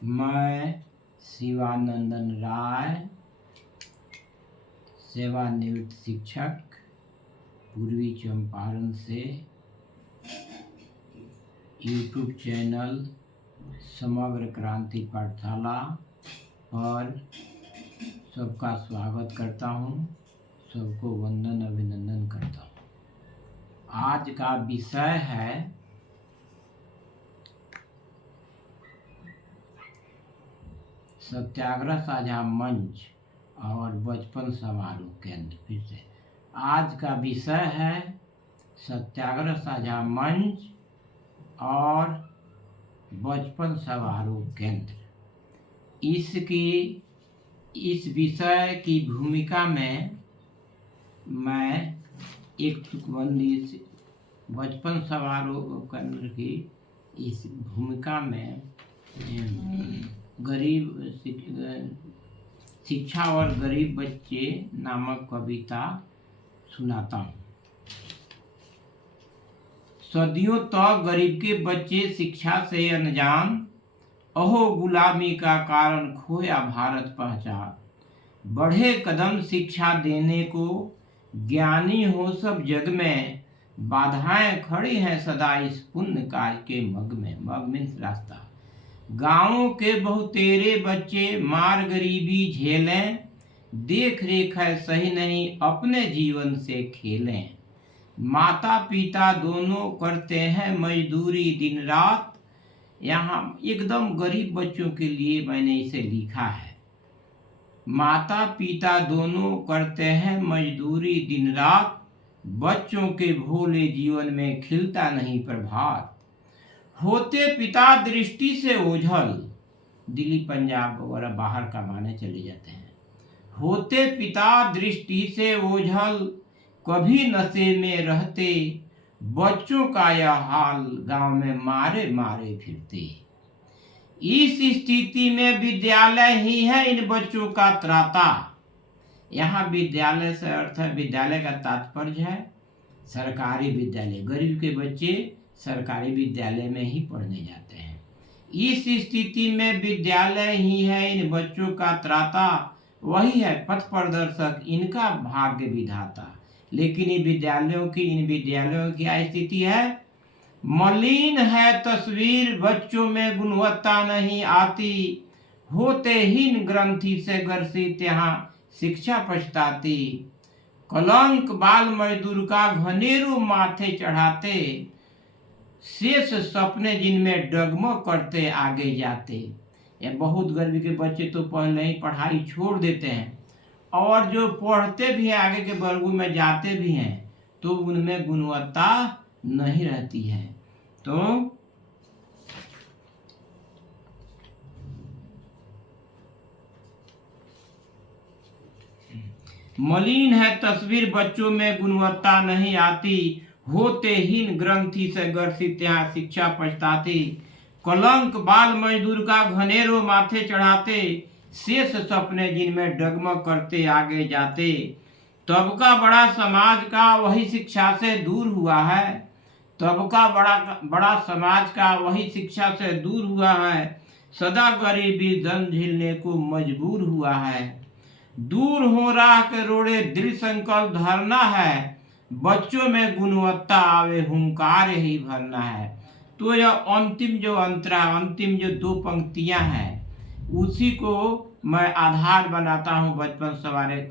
मैं शिवानंदन राय, सेवानिवृत्त शिक्षक, पूर्वी चंपारण से यूट्यूब चैनल समग्र क्रांति पाठशाला पर सबका स्वागत करता हूँ, सबको वंदन अभिनंदन करता हूँ। आज का विषय है सत्याग्रह साझा मंच और बचपन समारोह केंद्र। फिर से आज का विषय है सत्याग्रह साझा मंच और बचपन समारोह केंद्र। इस विषय की भूमिका में मैं एक तुकबंदी बचपन समारोह केंद्र की इस भूमिका में गरीब शिक्षा और गरीब बच्चे नामक कविता सुनाता हूँ। सदियों तक गरीब के बच्चे शिक्षा से अनजान, अहो गुलामी का कारण खोया भारत पहचान। बढ़े कदम शिक्षा देने को, ज्ञानी हो सब जग में, बाधाएं खड़ी हैं सदा इस पुण्य कार्य के मग में। मग मीन्स रास्ता। गाँवों के बहुतेरे बच्चे मार गरीबी झेलें, देख रेख है सही नहीं अपने जीवन से खेलें। माता पिता दोनों करते हैं मजदूरी दिन रात। यहाँ एकदम गरीब बच्चों के लिए मैंने इसे लिखा है। माता पिता दोनों करते हैं मजदूरी दिन रात, बच्चों के भोले जीवन में खिलता नहीं प्रभात। होते पिता दृष्टि से ओझल, दिल्ली पंजाब वगैरह बाहर कमाने चले जाते हैं। होते पिता दृष्टि से ओझल, कभी नशे में रहते, बच्चों का यह हाल गांव में मारे मारे फिरते। इस स्थिति में विद्यालय ही है इन बच्चों का त्राता। यहाँ विद्यालय से अर्थ है, विद्यालय का तात्पर्य है सरकारी विद्यालय। गरीब के बच्चे सरकारी विद्यालय में ही पढ़ने जाते हैं। इस स्थिति में विद्यालय ही है इन बच्चों का त्राता, वही है पथ प्रदर्शक इनका भाग्य विधाता। लेकिन इन विद्यालयों की क्या स्थिति है? मलिन है तस्वीर, बच्चों में गुणवत्ता नहीं आती, होते हीन ग्रंथि से ग्रसित यहाँ शिक्षा पछताती। कलंक बाल मजदूर का घनेरू माथे चढ़ाते, शेष सपने जिनमें डगमग करते आगे जाते। ये बहुत गरीब के बच्चे तो पहले ही पढ़ाई छोड़ देते हैं, और जो पढ़ते भी हैं आगे के वर्गों में जाते भी हैं तो उनमें गुणवत्ता नहीं रहती है। तो मलिन है तस्वीर, बच्चों में गुणवत्ता नहीं आती, होते हीन ग्रंथि से ग्रसित यहाँ शिक्षा पछताती। कलंक बाल मजदूर का घनेरो माथे चढ़ाते, शेष सपने जिनमें डगमग करते आगे जाते। तबका बड़ा समाज का वही शिक्षा से दूर हुआ है, तबका बड़ा समाज का वही शिक्षा से दूर हुआ है, सदा गरीबी दम झेलने को मजबूर हुआ है। दूर हो राह के रोड़े दृढ़ संकल्प धरना है, बच्चों में गुणवत्ता आवे हुंकार ही भरना है। तो यह अंतिम जो दो पंक्तियां हैं उसी को मैं आधार बनाता हूं बचपन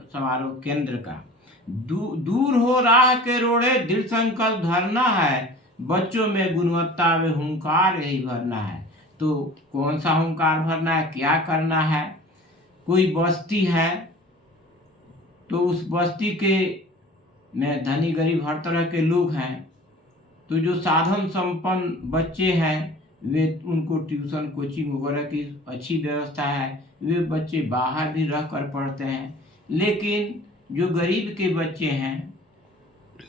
समारोह केंद्र का। दूर हो राह के रोड़े दृढ़ संकल्प धरना है, बच्चों में गुणवत्ता आवे हुंकार ही भरना है। तो कौन सा हुंकार भरना है, क्या करना है? कोई बस्ती है तो उस बस्ती के में धनी गरीब हर तरह के लोग हैं, तो जो साधन संपन्न बच्चे हैं वे उनको ट्यूशन कोचिंग वगैरह की अच्छी व्यवस्था है, वे बच्चे बाहर भी रह कर पढ़ते हैं। लेकिन जो गरीब के बच्चे हैं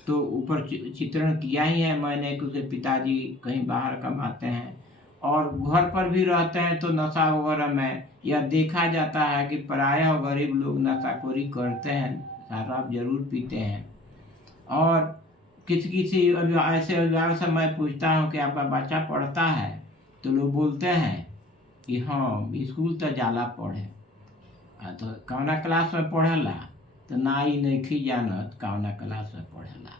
तो ऊपर चित्रण किया ही है मैंने कि उसके पिताजी कहीं बाहर कमाते हैं और घर पर भी रहते हैं, तो नशा वगैरह में यह देखा जाता है कि प्रायः गरीब लोग नशाखोरी करते हैं, शराब जरूर पीते हैं। और किसी ऐसे अभिभावक से मैं पूछता हूँ कि आपका बच्चा पढ़ता है तो लोग बोलते हैं कि हाँ स्कूल तो जाला पढ़े, तो कौना क्लास में पढ़ेला, तो ना ही नहीं जानत कौना क्लास में पढ़ेला।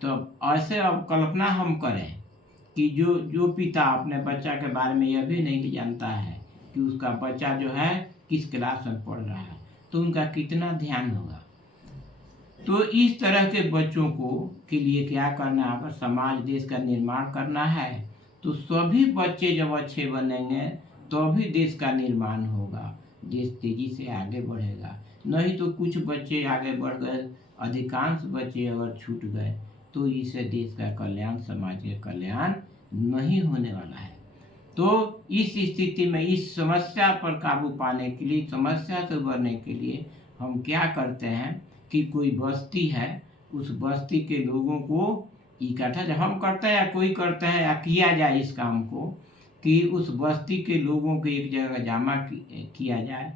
तो ऐसे अब कल्पना हम करें कि जो पिता अपने बच्चा के बारे में यह भी नहीं जानता है कि उसका बच्चा जो है किस क्लास में पढ़ रहा है, तो उनका कितना ध्यान होगा। तो इस तरह के बच्चों को के लिए क्या करना है, अगर समाज देश का निर्माण करना है तो सभी बच्चे जब अच्छे बनेंगे तभी देश का निर्माण होगा, देश तेजी से आगे बढ़ेगा। नहीं तो कुछ बच्चे आगे बढ़ गए, अधिकांश बच्चे अगर छूट गए तो इससे देश का कल्याण, समाज का कल्याण नहीं होने वाला है। तो इस स्थिति में इस समस्या पर काबू पाने के लिए, समस्या से उबरने के लिए हम क्या करते हैं कि कोई बस्ती है, उस बस्ती के लोगों को इकट्ठा जब हम करते हैं या कोई करते हैं या किया जाए इस काम को कि उस बस्ती के लोगों को एक जगह जमा किया जाए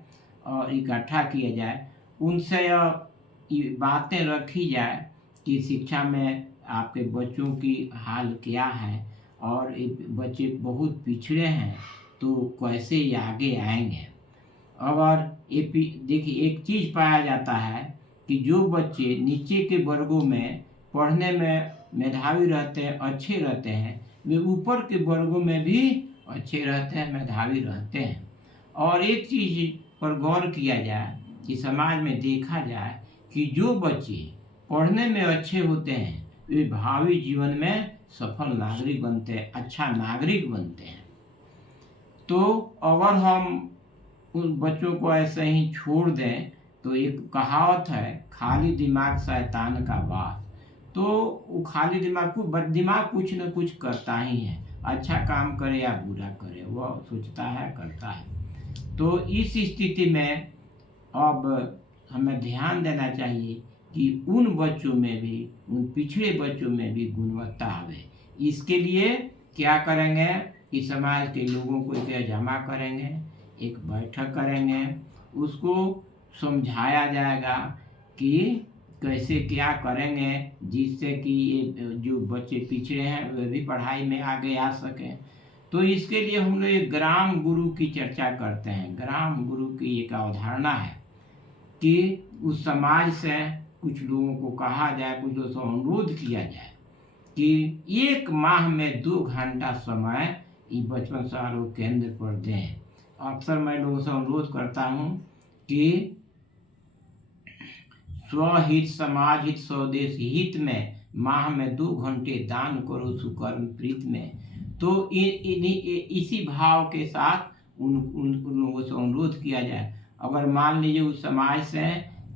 और इकट्ठा किया जाए, उनसे ये बातें रखी जाए कि शिक्षा में आपके बच्चों की हाल क्या है और बच्चे बहुत पिछड़े हैं तो कैसे ये आगे आएंगे। अगर ये देखिए एक चीज़ पाया जाता है कि जो बच्चे नीचे के वर्गों में पढ़ने में मेधावी रहते हैं, अच्छे रहते हैं, वे ऊपर के वर्गों में भी अच्छे रहते हैं, मेधावी रहते हैं। और एक चीज़ पर गौर किया जाए कि समाज में देखा जाए कि जो बच्चे पढ़ने में अच्छे होते हैं वे भावी जीवन में सफल नागरिक बनते हैं, अच्छा नागरिक बनते हैं। तो अगर हम उन बच्चों को ऐसे ही छोड़ दें तो एक कहावत है, खाली दिमाग शैतान का वास। तो वो खाली दिमाग कुछ न कुछ करता ही है, अच्छा काम करे या बुरा करे वह सोचता है, करता है। तो इस स्थिति में अब हमें ध्यान देना चाहिए कि उन बच्चों में भी, उन पिछड़े बच्चों में भी गुणवत्ता आवे। इसके लिए क्या करेंगे कि समाज के लोगों को एक जमा करेंगे, एक बैठक करेंगे, उसको समझाया जाएगा कि कैसे क्या करेंगे जिससे कि ये जो बच्चे पिछड़े हैं वे भी पढ़ाई में आगे आ सकें। तो इसके लिए हम लोग एक ग्राम गुरु की चर्चा करते हैं। ग्राम गुरु की एक अवधारणा है कि उस समाज से कुछ लोगों को कहा जाए, कुछ लोगों से अनुरोध किया जाए कि 1 माह में 2 घंटा समय बचपन समारोह केंद्र पर दें। अक्सर मैं लोगों से अनुरोध करता हूँ कि स्वहित, समाज हित, स्वदेश हित में माह में 2 घंटे दान करो सुकर्म प्रीत में। तो इसी भाव के साथ उन लोगों से अनुरोध किया जाए। अगर मान लीजिए उस समाज से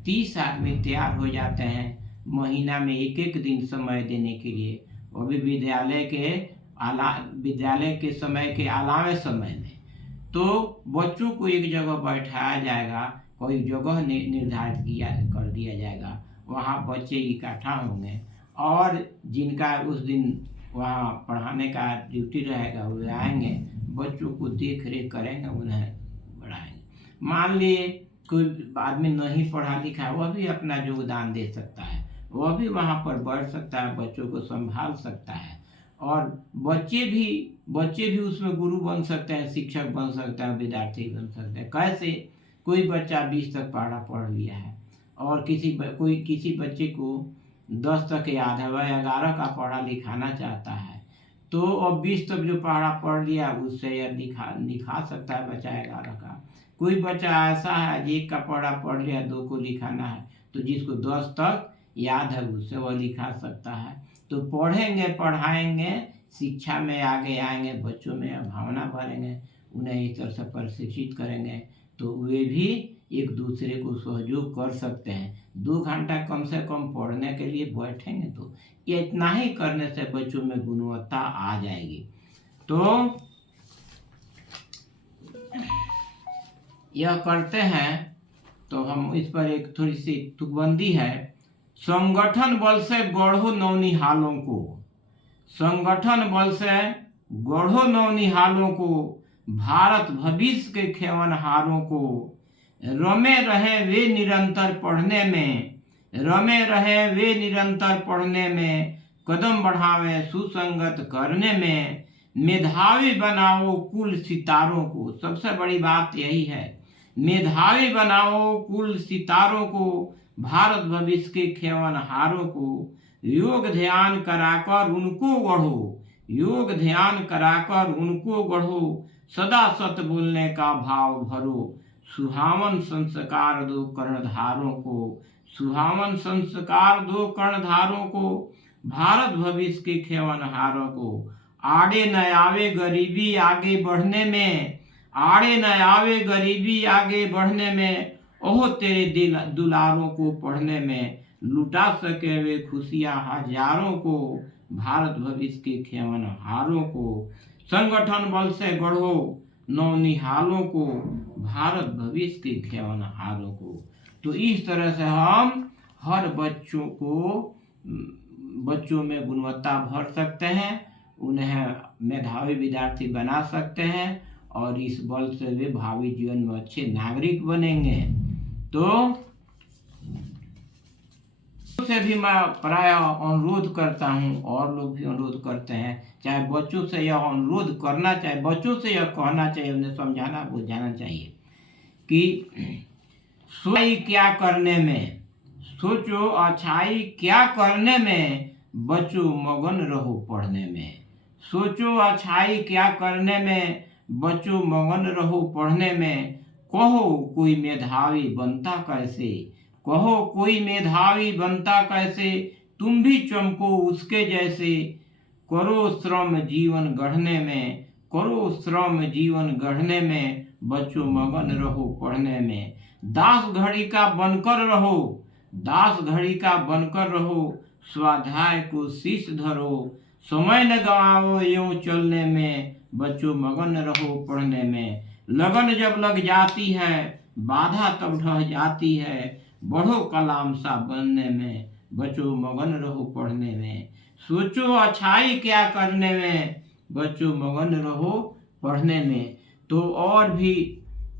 30 आदमी तैयार हो जाते हैं महीना में 1-1 दिन समय देने के लिए, वो भी विद्यालय के समय के अलावे समय में, तो बच्चों को एक जगह बैठाया जाएगा, कोई जगह निर्धारित कर दिया जाएगा, वहाँ बच्चे इकट्ठा होंगे और जिनका उस दिन वहाँ पढ़ाने का ड्यूटी रहेगा वो आएंगे, बच्चों को देख रेख करेंगे, उन्हें बढ़ाएंगे। मान लिए कोई आदमी नहीं पढ़ा लिखा, वह भी अपना योगदान दे सकता है, वह भी वहाँ पर बढ़ सकता है, बच्चों को संभाल सकता है और बच्चे भी उसमें गुरु बन सकते हैं, शिक्षक बन सकते हैं, विद्यार्थी बन सकते हैं। कैसे? कोई बच्चा 20 तक पढ़ लिया है और किसी बच्चे को 10 तक याद है, वह 11 का पढ़ा लिखाना चाहता है, तो अब 20 तक जो पढ़ लिया उससे यह लिखा सकता है बच्चा 11 का। कोई बच्चा ऐसा है 1 का पढ़ लिया, 2 को लिखाना है, तो जिसको 10 तक याद है उससे वह लिखा सकता है। तो पढ़ेंगे, पढ़ाएंगे, शिक्षा में आगे आएंगे, बच्चों में भावना भरेंगे, उन्हें इस तरह से प्रशिक्षित करेंगे तो वे भी एक दूसरे को सहयोग कर सकते हैं। 2 घंटा कम से कम पढ़ने के लिए बैठेंगे तो ये इतना ही करने से बच्चों में गुणवत्ता आ जाएगी। तो यह करते हैं तो हम इस पर एक थोड़ी सी तुकबंदी है। संगठन बल से गढ़ो नौनिहालों को, संगठन बल से गढ़ो नौनिहालों को, भारत भविष्य के खेवनहारों को। रमे रहे वे निरंतर पढ़ने में, रमे रहे वे निरंतर पढ़ने में, कदम बढ़ावे सुसंगत करने में। मेधावी बनाओ कुल सितारों को। सबसे बड़ी बात यही है, मेधावी बनाओ कुल सितारों को, भारत भविष्य के खेवनहारों को। योग ध्यान कराकर उनको गढ़ो, योग ध्यान कराकर उनको गढ़ो, सदा सत बोलने का भाव भरो। सुहावन संस्कार दो कर्णधारों को, सुहावन संस्कार दो कर्णधारों को, भारत भविष्य के खेवनहारों को। आड़े न आवे गरीबी आगे बढ़ने में, आड़े न आवे गरीबी आगे बढ़ने में, ओह तेरे दिल दुलारों को पढ़ने में। लुटा सके वे खुशियाँ हजारों को, भारत भविष्य के खेवनहारों को। संगठन बल से गढ़ो नौनिहालों को, भारत भविष्य के खेवनहारों को। तो इस तरह से हम हर बच्चों में गुणवत्ता भर सकते हैं, उन्हें मेधावी विद्यार्थी बना सकते हैं और इस बल से वे भावी जीवन में अच्छे नागरिक बनेंगे। तो से भी मैं प्राय अनुरोध करता हूँ, और लोग भी अनुरोध करते हैं, चाहे बच्चों से यह अनुरोध करना चाहिए, बच्चों से यह कहना चाहिए, उन्हें समझाना बुझाना चाहिए कि सोचो क्या करने में, सोचो अच्छाई क्या करने में, बच्चों मगन रहो पढ़ने में। सोचो अच्छाई क्या करने में, बच्चों मगन रहो पढ़ने में। कहो कोई मेधावी बनता कैसे, कहो कोई मेधावी बनता कैसे, तुम भी चमको उसके जैसे। करो श्रम जीवन गढ़ने में, करो श्रम जीवन गढ़ने में, बच्चों मगन रहो पढ़ने में। दास घड़ी का बनकर रहो, दास घड़ी का बनकर रहो, स्वाध्याय को शीश धरो। समय न गवाओ यूं चलने में, बच्चों मगन रहो पढ़ने में। लगन जब लग जाती है, बाधा तब ढह जाती है, बढ़ो कलाम सा बनने में, बच्चों मगन रहो पढ़ने में। सोचो अच्छाई क्या करने में, बच्चों मगन रहो पढ़ने में। तो और भी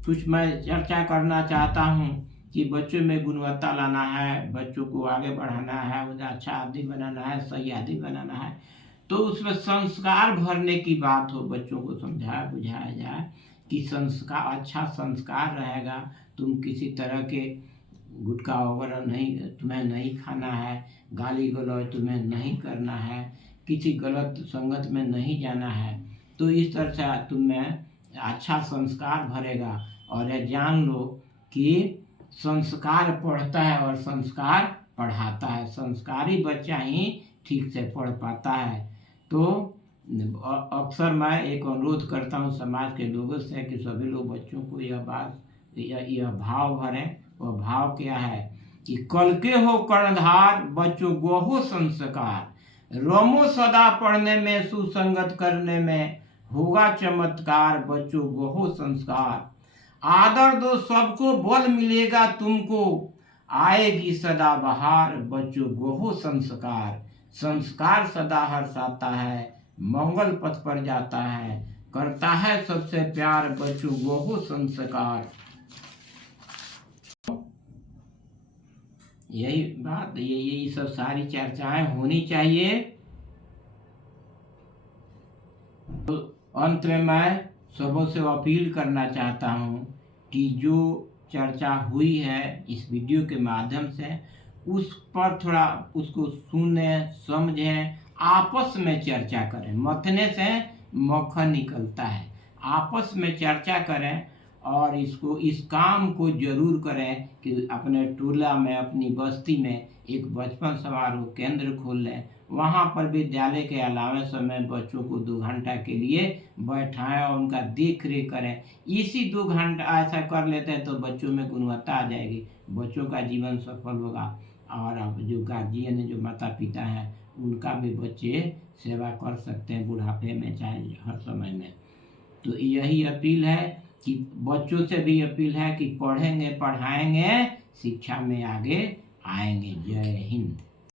कुछ मैं चर्चा करना चाहता हूँ कि बच्चों में गुणवत्ता लाना है, बच्चों को आगे बढ़ाना है, उन्हें अच्छा आदमी बनाना है, सही आदमी बनाना है, तो उसमें संस्कार भरने की बात हो, बच्चों को समझाया बुझाया जाए कि संस्कार, अच्छा संस्कार रहेगा, तुम किसी तरह के गुटखा वगैरह नहीं, तुम्हें नहीं खाना है, गाली गलौज तुम्हें नहीं करना है, किसी गलत संगत में नहीं जाना है। तो इस तरह से तुम्हें अच्छा संस्कार भरेगा। और यह जान लो कि संस्कार पढ़ता है और संस्कार पढ़ाता है, संस्कारी बच्चा ही ठीक से पढ़ पाता है। तो अक्सर मैं एक अनुरोध करता हूँ समाज के लोगों से कि सभी लोग बच्चों को यह भाव भरें। वह भाव क्या है कि कल के हो कर्णधार, बच्चों गोहो संस्कार। रमो सदा पढ़ने में, सुसंगत करने में, होगा चमत्कार, बच्चों गोहो संस्कार। आदर दो सबको, बल मिलेगा तुमको, आएगी सदा बहार, बच्चों गोहो संस्कार। संस्कार सदा हर्षाता है, मंगल पथ पर जाता है, करता है सबसे प्यार, बच्चों गोहो संस्कार। यही बात, यही सब सारी चर्चाएं होनी चाहिए। तो अंत में मैं सबों से अपील करना चाहता हूँ कि जो चर्चा हुई है इस वीडियो के माध्यम से, उस पर थोड़ा उसको सुनें, समझें, आपस में चर्चा करें। मथने से मक्खन निकलता है, आपस में चर्चा करें और इस काम को जरूर करें कि अपने टोला में, अपनी बस्ती में एक बचपन समारोह केंद्र खोल लें। वहाँ पर विद्यालय के अलावा समय बच्चों को 2 घंटा के लिए बैठाएं और उनका देख रेख करें। इसी 2 घंटा ऐसा कर लेते हैं तो बच्चों में गुणवत्ता आ जाएगी, बच्चों का जीवन सफल होगा। और अब जो गार्जियन है, जो माता पिता हैं, उनका भी बच्चे सेवा कर सकते हैं बुढ़ापे में, चाहे हर समय में। तो यही अपील है कि बच्चों से भी अपील है कि पढ़ेंगे, पढ़ाएंगे, शिक्षा में आगे आएंगे। जय हिंद।